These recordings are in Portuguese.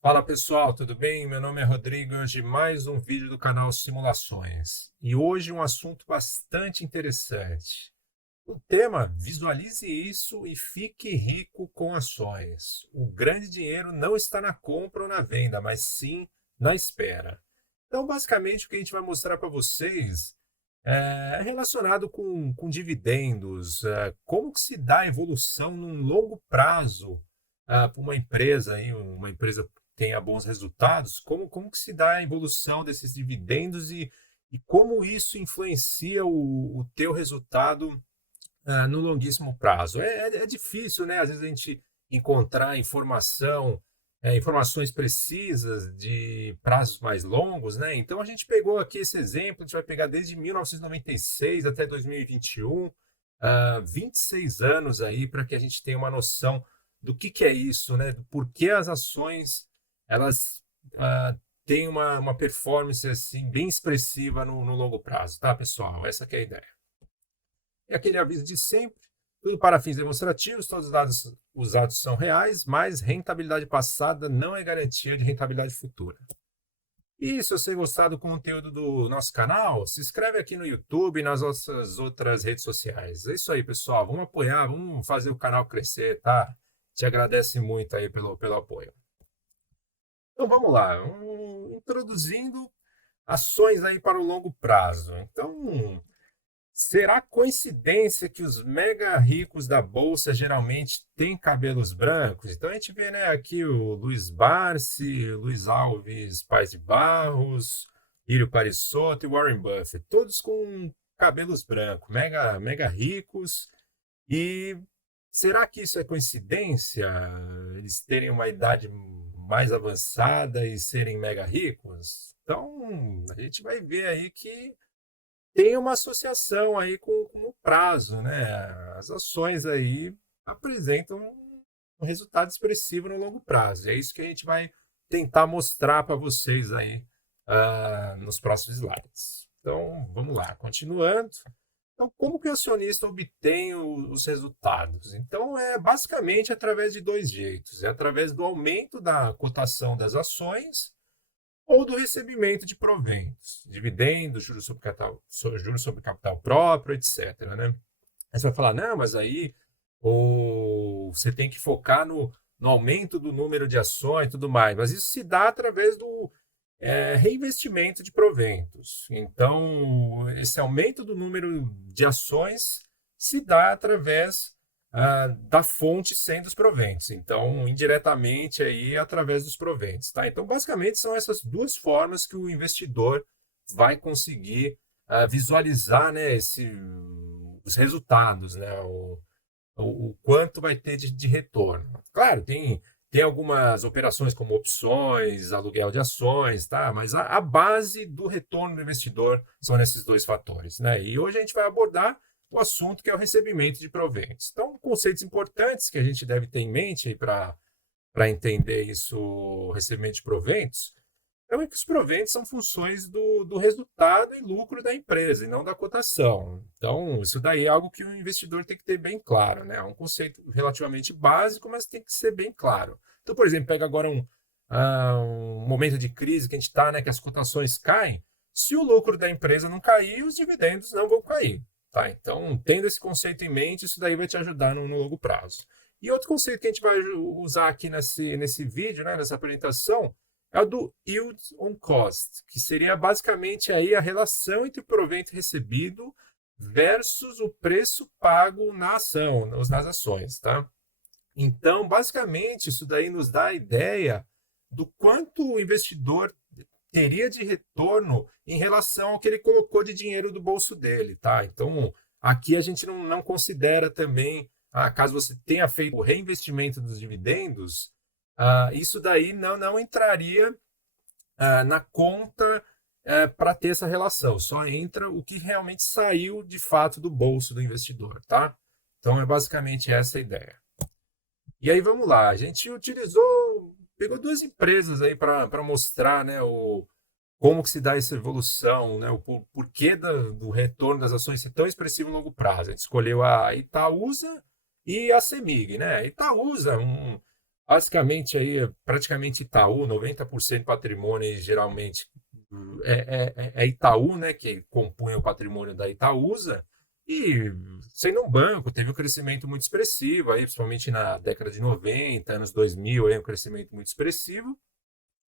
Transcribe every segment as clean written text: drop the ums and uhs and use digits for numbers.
Fala pessoal, tudo bem? Meu nome é Rodrigo e hoje mais um vídeo do canal Simulações. E hoje um assunto bastante interessante. O tema: visualize isso e fique rico com ações. O grande dinheiro não está na compra ou na venda, mas sim na espera. Então, basicamente, o que a gente vai mostrar para vocês é relacionado com dividendos, como que se dá a evolução num longo prazo para uma empresa, aí, uma empresa que tenha bons resultados, como que se dá a evolução desses dividendos e como isso influencia o teu resultado no longuíssimo prazo. É difícil, né? Às vezes a gente encontrar informações precisas de prazos mais longos, né? Então a gente pegou aqui esse exemplo, a gente vai pegar desde 1996 até 2021, 26 anos aí para que a gente tenha uma noção do que é isso, né? Do porquê as ações elas têm uma performance assim bem expressiva no longo prazo, tá, pessoal? Essa que é a ideia. E aquele aviso de sempre, tudo para fins demonstrativos, todos os dados usados são reais, mas rentabilidade passada não é garantia de rentabilidade futura. E se você gostar do conteúdo do nosso canal, se inscreve aqui no YouTube e nas nossas outras redes sociais. É isso aí, pessoal. Vamos apoiar, vamos fazer o canal crescer, tá? Te agradece muito aí pelo apoio. Então vamos lá, introduzindo ações aí para o longo prazo. Então, será coincidência que os mega ricos da bolsa geralmente têm cabelos brancos? Então a gente vê, né, aqui o Luiz Barsi, Luiz Alves Pais de Barros, Írio Parisotto e Warren Buffett, todos com cabelos brancos, mega ricos. E será que isso é coincidência? Eles terem uma idade mais avançada e serem mega ricos? Então a gente vai ver aí que tem uma associação aí com o prazo, né? As ações aí apresentam um resultado expressivo no longo prazo. É isso que a gente vai tentar mostrar para vocês aí nos próximos slides. Então, vamos lá, continuando. Então, como que o acionista obtém os resultados? Então, é basicamente através de dois jeitos. É através do aumento da cotação das ações ou do recebimento de proventos, dividendos, juros sobre capital próprio, etc. Né? Aí você vai falar, não, mas aí você tem que focar no aumento do número de ações e tudo mais, mas isso se dá através do reinvestimento de proventos. Então, esse aumento do número de ações se dá através da fonte sendo os proventos. Então, indiretamente aí através dos proventos, tá? Então, basicamente são essas duas formas que o investidor vai conseguir visualizar, né, os resultados, né, o quanto vai ter de retorno. Claro, tem algumas operações como opções, aluguel de ações, tá? Mas a base do retorno do investidor são esses dois fatores, né? E hoje a gente vai abordar o assunto que é o recebimento de proventos. Então, conceitos importantes que a gente deve ter em mente para entender isso, o recebimento de proventos, é que os proventos são funções do resultado e lucro da empresa, e não da cotação. Então, isso daí é algo que o investidor tem que ter bem claro, né? É um conceito relativamente básico, mas tem que ser bem claro. Então, por exemplo, pega agora um momento de crise que a gente está, né? Que as cotações caem. Se o lucro da empresa não cair, os dividendos não vão cair. Tá? Então, tendo esse conceito em mente, isso daí vai te ajudar no longo prazo. E outro conceito que a gente vai usar aqui nesse vídeo, né, nessa apresentação, é o do yield on cost, que seria basicamente aí a relação entre o provento recebido versus o preço pago na ação, nas ações, tá? Então, basicamente, isso daí nos dá a ideia do quanto o investidor teria de retorno em relação ao que ele colocou de dinheiro do bolso dele, tá? Então, aqui a gente não considera também, caso você tenha feito o reinvestimento dos dividendos, isso daí não entraria na conta para ter essa relação. Só entra o que realmente saiu de fato do bolso do investidor, tá? Então é basicamente essa a ideia. E aí vamos lá, a gente pegou duas empresas aí para mostrar, né, como que se dá essa evolução, né? O porquê do retorno das ações ser tão expressivo no longo prazo. A gente escolheu a Itaúsa e a CEMIG, né? A Itaúsa, basicamente aí, praticamente Itaú, 90% do patrimônio aí, geralmente é Itaú, né? Que compunha o patrimônio da Itaúsa. E sendo um banco, teve um crescimento muito expressivo, aí, principalmente na década de 90, anos 2000, aí, um crescimento muito expressivo.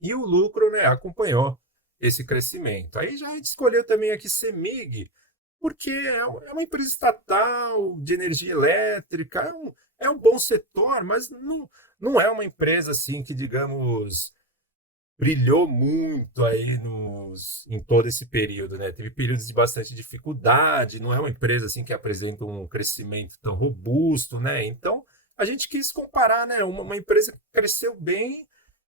E o lucro, né, acompanhou esse crescimento. Aí já a gente escolheu também aqui CEMIG, porque é uma empresa estatal de energia elétrica, é um bom setor, mas não é uma empresa assim que, digamos, brilhou muito aí em todo esse período, né? Teve períodos de bastante dificuldade, não é uma empresa assim que apresenta um crescimento tão robusto, né? Então, a gente quis comparar, né, uma empresa que cresceu bem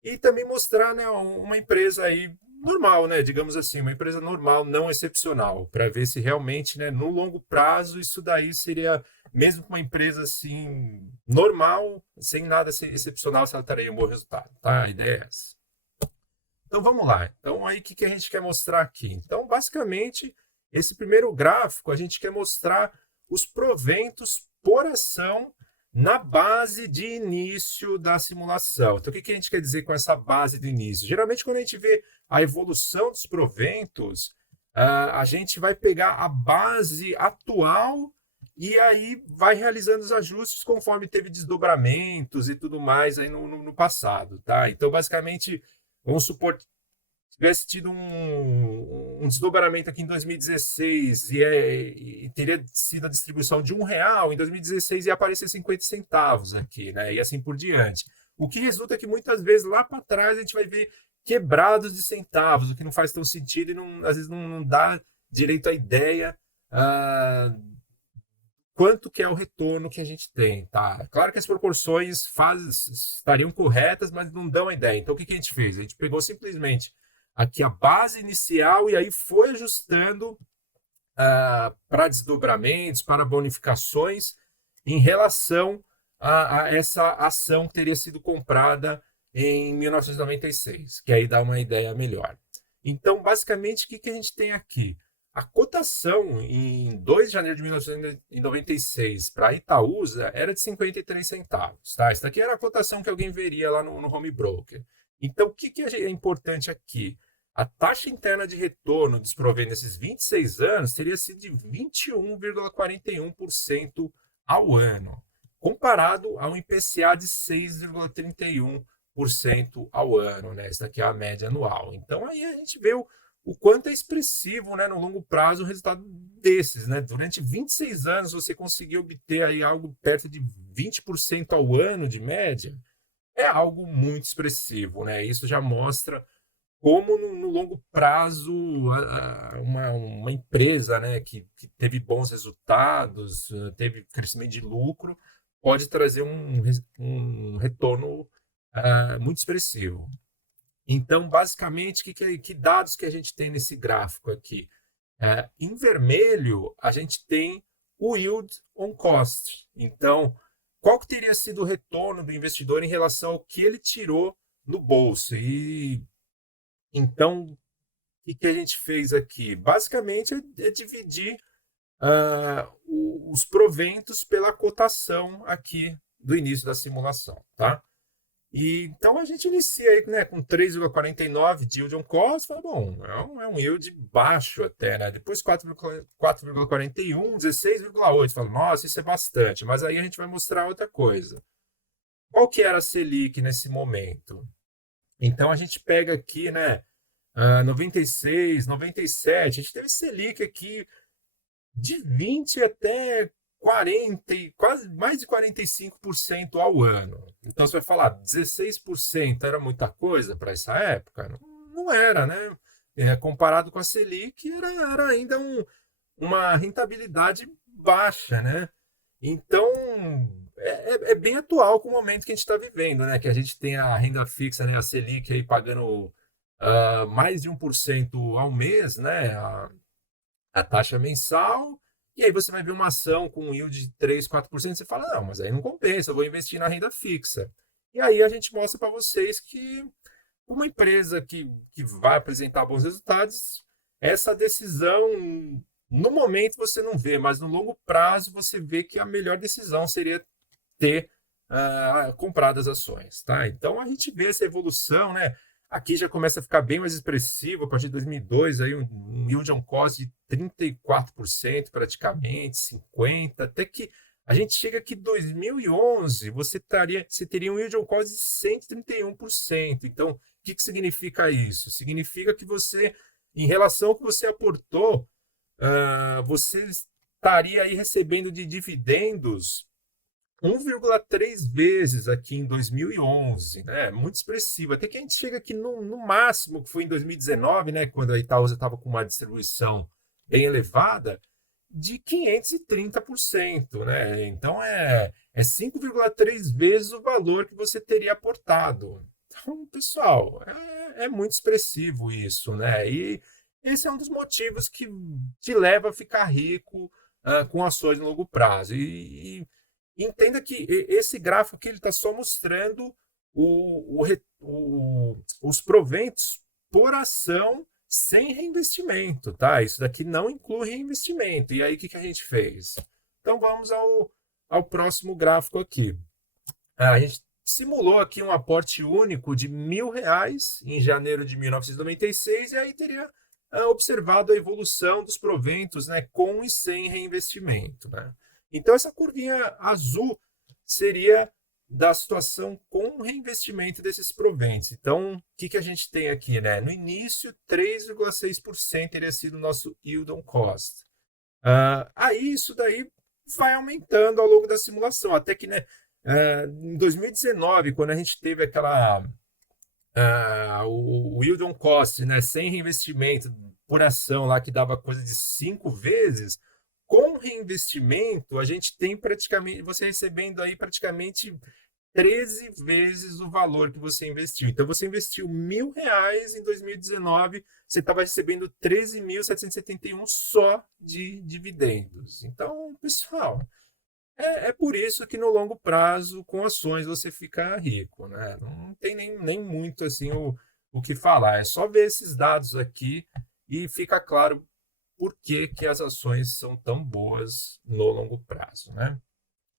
e também mostrar, né, uma empresa aí normal, né, digamos assim, uma empresa normal, não excepcional, para ver se realmente, né, no longo prazo isso daí seria mesmo com uma empresa assim normal, sem nada ser excepcional, se ela teria um bom resultado, tá? A ideia é essa. Então vamos lá. Então aí o que a gente quer mostrar aqui? Então basicamente esse primeiro gráfico a gente quer mostrar os proventos por ação na base de início da simulação. Então o que a gente quer dizer com essa base de início? Geralmente quando a gente vê a evolução dos proventos, a gente vai pegar a base atual e aí vai realizando os ajustes conforme teve desdobramentos e tudo mais aí no passado, tá? Então basicamente vamos supor que tivesse tido um desdobramento aqui em 2016 e teria sido a distribuição de R$ 1, em 2016 ia aparecer 50 centavos aqui, né? E assim por diante. O que resulta que muitas vezes lá para trás a gente vai ver quebrados de centavos, o que não faz tão sentido e às vezes não dá direito à ideia quanto que é o retorno que a gente tem, tá? Claro que as proporções estariam corretas, mas não dão a ideia. Então, o que a gente fez? A gente pegou simplesmente aqui a base inicial e aí foi ajustando para desdobramentos, para bonificações em relação a essa ação que teria sido comprada em 1996, que aí dá uma ideia melhor. Então, basicamente, o que a gente tem aqui? A cotação em 2 de janeiro de 1996 para a Itaúsa era de 53 centavos. Tá? Essa aqui era a cotação que alguém veria lá no home broker. Então, o que é importante aqui? A taxa interna de retorno dos proventos nesses 26 anos teria sido de 21,41% ao ano, comparado ao IPCA de 6,31% ao ano, né? Essa aqui é a média anual. Então aí a gente vê o quanto é expressivo, né, no longo prazo o resultado desses, né? Durante 26 anos você conseguir obter aí algo perto de 20% ao ano de média, é algo muito expressivo, né? Isso já mostra como no longo prazo uma empresa, né, que teve bons resultados, teve crescimento de lucro, pode trazer um retorno muito expressivo. Então, basicamente, que dados que a gente tem nesse gráfico aqui? Em vermelho, a gente tem o yield on cost. Então, qual que teria sido o retorno do investidor em relação ao que ele tirou no bolso? E então, o que a gente fez aqui? Basicamente é dividir os proventos pela cotação aqui do início da simulação, tá? E então a gente inicia aí, né, com 3,49 de yield on cost, fala, bom, é um yield baixo até, né? Depois 4,41, 16,8, fala, nossa, isso é bastante, mas aí a gente vai mostrar outra coisa. Qual que era a Selic nesse momento? Então a gente pega aqui, né, 96, 97, a gente teve Selic aqui de 20 até 40, quase mais de 45% ao ano. Então você vai falar, 16% era muita coisa para essa época? Não era, né? Comparado com a Selic, era ainda uma rentabilidade baixa, né? Então, é bem atual com o momento que a gente está vivendo, né? Que a gente tem a renda fixa, né? A Selic aí pagando mais de 1% ao mês, né? A taxa mensal, e aí você vai ver uma ação com um yield de 3, 4%, você fala, não, mas aí não compensa, eu vou investir na renda fixa. E aí a gente mostra para vocês que uma empresa que vai apresentar bons resultados, essa decisão, no momento você não vê, mas no longo prazo você vê que a melhor decisão seria ter comprado as ações, tá? Então a gente vê essa evolução, né? Aqui já começa a ficar bem mais expressivo, a partir de 2002, aí um yield on cost de 34% praticamente, 50%, até que a gente chega aqui em 2011, você teria um yield on cost de 131%. Então, o que significa isso? Significa que você, em relação ao que você aportou, você estaria aí recebendo de dividendos 1,3 vezes aqui em 2011, né? Muito expressivo. Até que a gente chega aqui no máximo, que foi em 2019, né? Quando a Itaúsa estava com uma distribuição bem elevada, de 530%, né? Então é 5,3 vezes o valor que você teria aportado. Então, pessoal, é muito expressivo isso, né? E esse é um dos motivos que te leva a ficar rico com ações no longo prazo. Entenda que esse gráfico aqui ele está só mostrando os proventos por ação sem reinvestimento, tá? Isso daqui não inclui reinvestimento. E aí, o que a gente fez? Então, vamos ao próximo gráfico aqui. A gente simulou aqui um aporte único de R$ 1.000 em janeiro de 1996 e aí teria observado a evolução dos proventos, né, com e sem reinvestimento, né? Então, essa curvinha azul seria da situação com reinvestimento desses proventos. Então, o que a gente tem aqui, né? No início, 3,6% teria sido o nosso yield on cost. Aí, isso daí vai aumentando ao longo da simulação, até que, né, em 2019, quando a gente teve o yield on cost, né, sem reinvestimento por ação lá, que dava coisa de 5 vezes, com reinvestimento, a gente tem praticamente, você recebendo aí praticamente 13 vezes o valor que você investiu. Então, você investiu R$ 1.000 em 2019, você estava recebendo 13.771 só de dividendos. Então, pessoal, é por isso que no longo prazo, com ações, você fica rico, né? Não tem nem muito assim o que falar. É só ver esses dados aqui e fica claro por que as ações são tão boas no longo prazo, né?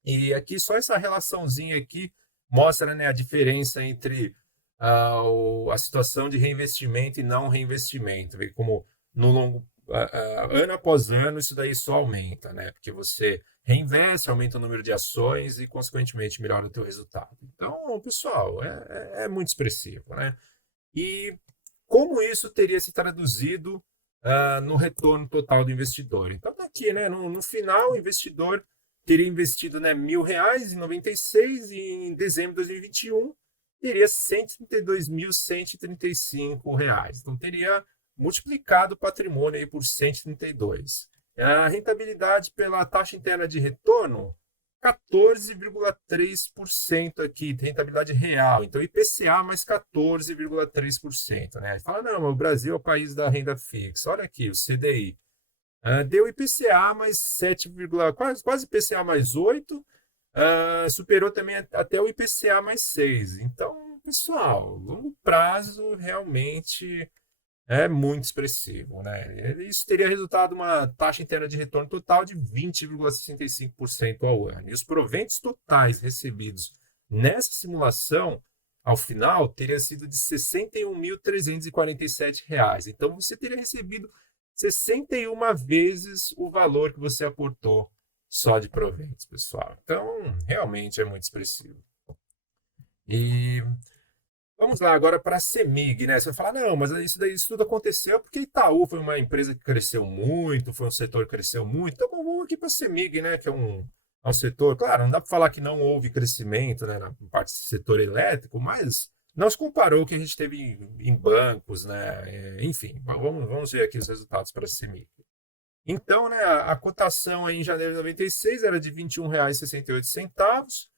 E aqui só essa relaçãozinha aqui mostra, né, a diferença entre a situação de reinvestimento e não reinvestimento. Vê como no longo ano após ano isso daí só aumenta, né? Porque você reinveste, aumenta o número de ações e consequentemente melhora o teu resultado. Então, pessoal, é muito expressivo, né? E como isso teria se traduzido no retorno total do investidor? Então, tá aqui, né? No final, o investidor teria investido, né, R$ 1.000 em 96 e em dezembro de 2021 teria R$ 132.135. Então, teria multiplicado o patrimônio aí por 132. A rentabilidade pela taxa interna de retorno, 14,3% aqui, rentabilidade real. Então, IPCA mais 14,3%, né? Fala, não, o Brasil é o país da renda fixa. Olha aqui, o CDI. Deu IPCA mais 7, quase IPCA mais 8, superou também até o IPCA mais 6. Então, pessoal, longo prazo realmente é muito expressivo, né? Isso teria resultado uma taxa interna de retorno total de 20,65% ao ano. E os proventos totais recebidos nessa simulação, ao final, teria sido de R$ 61.347. Então, você teria recebido 61 vezes o valor que você aportou só de proventos, pessoal. Então, realmente é muito expressivo. E vamos lá agora para a CEMIG, né? Você vai falar, não, mas isso tudo aconteceu porque Itaú foi uma empresa que cresceu muito, foi um setor que cresceu muito. Então vamos aqui para a CEMIG, né? Que é um setor, claro, não dá para falar que não houve crescimento, né, na parte do setor elétrico, mas não se comparou o que a gente teve em bancos, né? Enfim, vamos ver aqui os resultados para a CEMIG. Então, né, a cotação aí em janeiro de 96 era de R$ 21,68.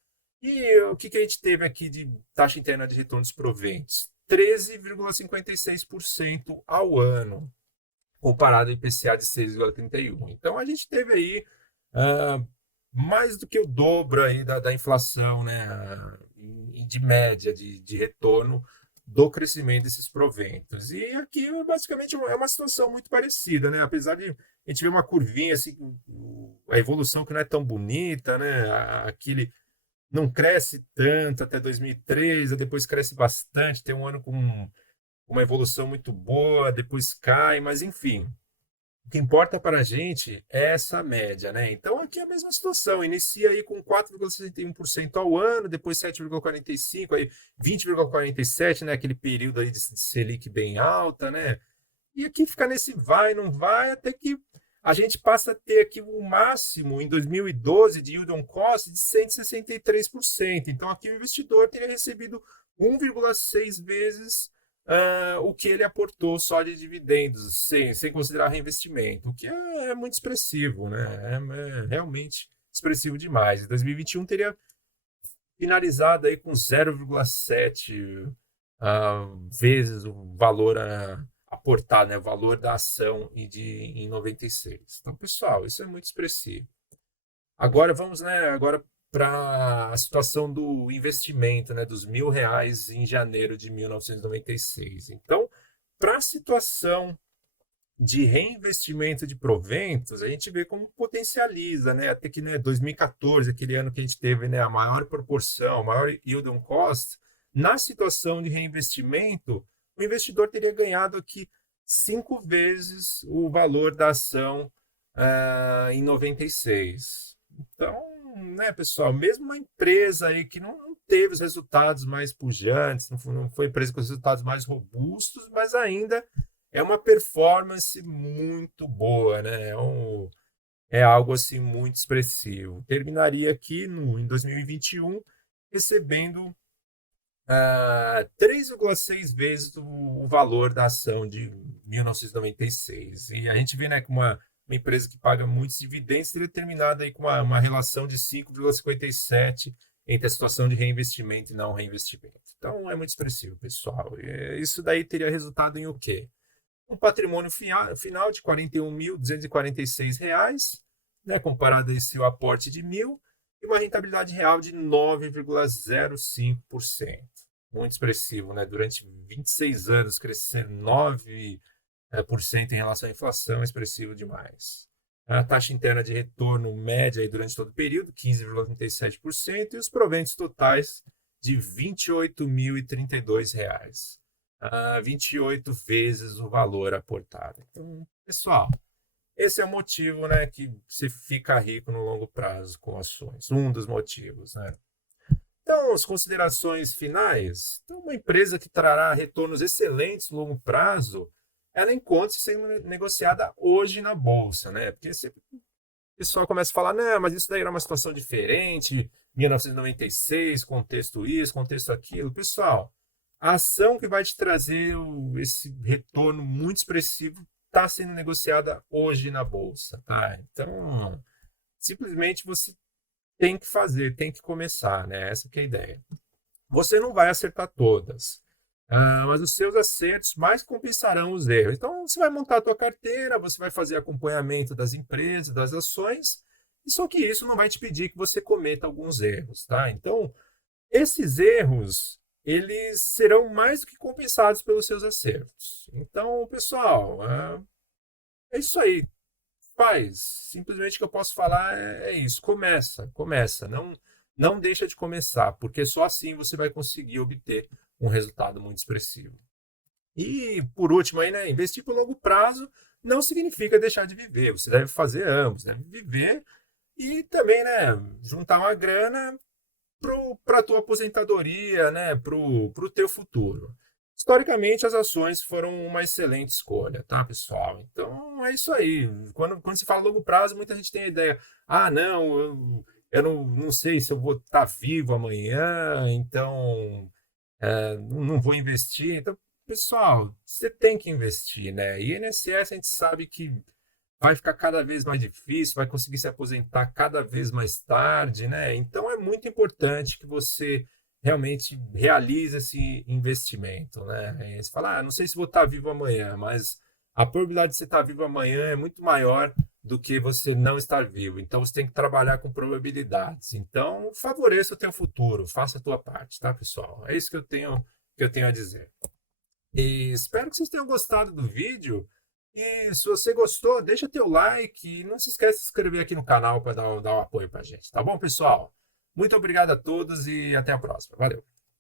E o que a gente teve aqui de taxa interna de retorno dos proventos? 13,56% ao ano, comparado ao IPCA de 6,31%. Então, a gente teve aí mais do que o dobro aí da inflação, né, de média de retorno do crescimento desses proventos. E aqui, basicamente, é uma situação muito parecida, né? Apesar de a gente ver uma curvinha, assim, a evolução que não é tão bonita, né? Aquele não cresce tanto até 2013, depois cresce bastante, tem um ano com uma evolução muito boa, depois cai, mas enfim. O que importa para a gente é essa média, né? Então, aqui é a mesma situação. Inicia aí com 4,61% ao ano, depois 7,45%, aí 20,47%, né? Aquele período aí de Selic bem alta, né? E aqui fica nesse vai, não vai, até que a gente passa a ter aqui o máximo em 2012 de yield on cost de 163%. Então, aqui o investidor teria recebido 1,6 vezes o que ele aportou só de dividendos, sem considerar reinvestimento, o que é muito expressivo, né? É realmente expressivo demais. Em 2021 teria finalizado aí com 0,7 vezes o valor aportado, né? O valor da ação em 96. Então, pessoal, isso é muito expressivo. Agora vamos, né? Agora para a situação do investimento, né, dos R$ 1.000 em janeiro de 1996. Então, para a situação de reinvestimento de proventos, a gente vê como potencializa, né, até que, né, 2014, aquele ano que a gente teve, né, a maior proporção, a maior yield on cost, na situação de reinvestimento, o investidor teria ganhado aqui 5 vezes o valor da ação em 96. Então, né, pessoal, mesmo uma empresa aí que não teve os resultados mais pujantes, não foi empresa com os resultados mais robustos, mas ainda é uma performance muito boa, né? É algo assim muito expressivo. Terminaria aqui em 2021 recebendo 3,6 vezes o valor da ação de 1996. E a gente vê, né, que uma empresa que paga muitos dividendos teria terminado aí com uma relação de 5,57 entre a situação de reinvestimento e não reinvestimento. Então é muito expressivo, pessoal. Isso daí teria resultado em o quê? Um patrimônio final de R$ 41.246, né, comparado a esse o aporte de 1.000, e uma rentabilidade real de 9,05%. Muito expressivo, né? Durante 26 anos, crescendo 9% em relação à inflação, é expressivo demais. A taxa interna de retorno média aí durante todo o período, 15,37%, e os proventos totais de R$ 28.032. 28 vezes o valor aportado. Então, pessoal, esse é o motivo, né, que você fica rico no longo prazo com ações. Um dos motivos, né? Então, as considerações finais. Então, uma empresa que trará retornos excelentes no longo prazo, ela encontra-se sendo negociada hoje na bolsa, né? Porque o pessoal começa a falar, não, mas isso daí era uma situação diferente, 1996, contexto isso, contexto aquilo. Pessoal, a ação que vai te trazer esse retorno muito expressivo está sendo negociada hoje na bolsa, tá? Então, simplesmente você tem que fazer, tem que começar, né? Essa que é a ideia. Você não vai acertar todas, mas os seus acertos mais compensarão os erros. Então, você vai montar a tua carteira, você vai fazer acompanhamento das empresas, das ações, e só que isso não vai te pedir que você cometa alguns erros, tá? Então, esses erros, eles serão mais do que compensados pelos seus acertos. Então, pessoal, é isso aí. Faz. Simplesmente o que eu posso falar é isso. Começa. Não deixa de começar, porque só assim você vai conseguir obter um resultado muito expressivo. E, por último, aí, né, investir por longo prazo não significa deixar de viver. Você deve fazer ambos, né? Viver e também, né, juntar uma grana para a tua aposentadoria, né, para o teu futuro. Historicamente, as ações foram uma excelente escolha, tá, pessoal? Então, é isso aí. Quando se fala longo prazo, muita gente tem a ideia, não, eu não sei se eu vou estar vivo amanhã, então não vou investir. Então, pessoal, você tem que investir, né? E INSS a gente sabe que vai ficar cada vez mais difícil, vai conseguir se aposentar cada vez mais tarde, né? Então é muito importante que você realmente realize esse investimento, né? Você fala, não sei se vou estar vivo amanhã, mas a probabilidade de você estar vivo amanhã é muito maior do que você não estar vivo. Então você tem que trabalhar com probabilidades. Então favoreça o teu futuro, faça a tua parte, tá, pessoal? É isso que eu tenho que eu tenho a dizer. E espero que vocês tenham gostado do vídeo. E se você gostou, deixa teu like e não se esqueça de se inscrever aqui no canal para dar um apoio para a gente. Tá bom, pessoal? Muito obrigado a todos e até a próxima. Valeu!